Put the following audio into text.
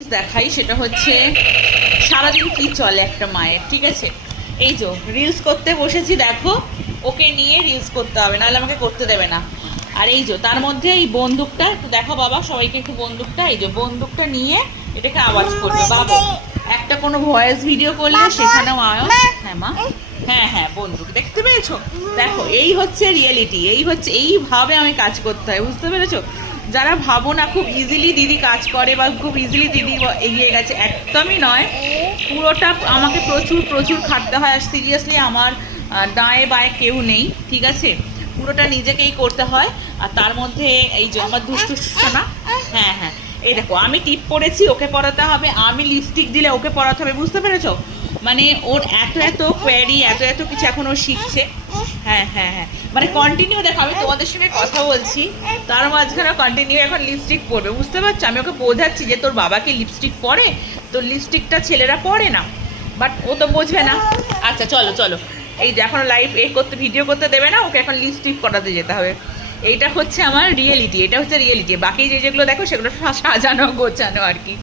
দেখাই সেটা হচ্ছে সারাদিন কি চলে একটা মায়ের ঠিক আছে? এই যে রিলস করতে বসেছি দেখো ওকে নিয়ে রিলস করতে হবে নাহলে আমাকে করতে দেবে না। আর এই যে তার মধ্যে এই বন্দুকটা একটু দেখো বাবা সবাইকে একটু বন্দুকটা এই যে বন্দুকটা নিয়ে এটাকে আওয়াজ করবে বাবা। একটা কোনো ভয়েস ভিডিও করলে সেখানেও আওয়াজ হ্যাঁ মা। হ্যাঁ হ্যাঁ বন্দুক দেখতে পেয়েছ? দেখো এই হচ্ছে রিয়েলিটি এই হচ্ছে এইভাবে আমি কাজ করতে হয় বুঝতে পেরেছ? যারা ভাবো না খুব ইজিলি দিদি কাজ করে বা খুব ইজিলি দিদি এগিয়ে গেছে, একদমই নয়। পুরোটা আমাকে প্রচুর প্রচুর খাটতে হয় আর সিরিয়াসলি আমার দায়ে বায়ে কেউ নেই, ঠিক আছে? পুরোটা নিজেকেই করতে হয়। আর তার মধ্যে এই যে আমার দুষ্টু না এই দেখো, আমি টিপ পরেছি ওকে পরাতে হবে, আমি লিপস্টিক দিলে ওকে পরাতে হবে, বুঝতে পেরেছ? মানে ওর এত এত কোয়ারি এত এত কিছু এখন ও শিখছে। হ্যাঁ হ্যাঁ হ্যাঁ। মানে কন্টিনিউ দেখো, আমি তোমাদের সঙ্গে কথা বলছি, তার মাঝখানে কন্টিনিউ এখন লিপস্টিক পরবে, বুঝতে পারছ? আমি ওকে বোঝাচ্ছি যে তোর বাবাকে লিপস্টিক পরে? তোর লিপস্টিকটা ছেলেরা পরে না? বাট ও তো বুঝবে না। আচ্ছা চলো চলো। এই যে, এখন লাইভ এ করতে ভিডিও করতে দেবে না, ওকে এখন লিপস্টিক করাতে যেতে হবে। এইটা হচ্ছে আমার রিয়েলিটি এটা হচ্ছে রিয়েলিটি বাকি যে যেগুলো দেখো, সেগুলো সাজানো, গোছানো আর কি।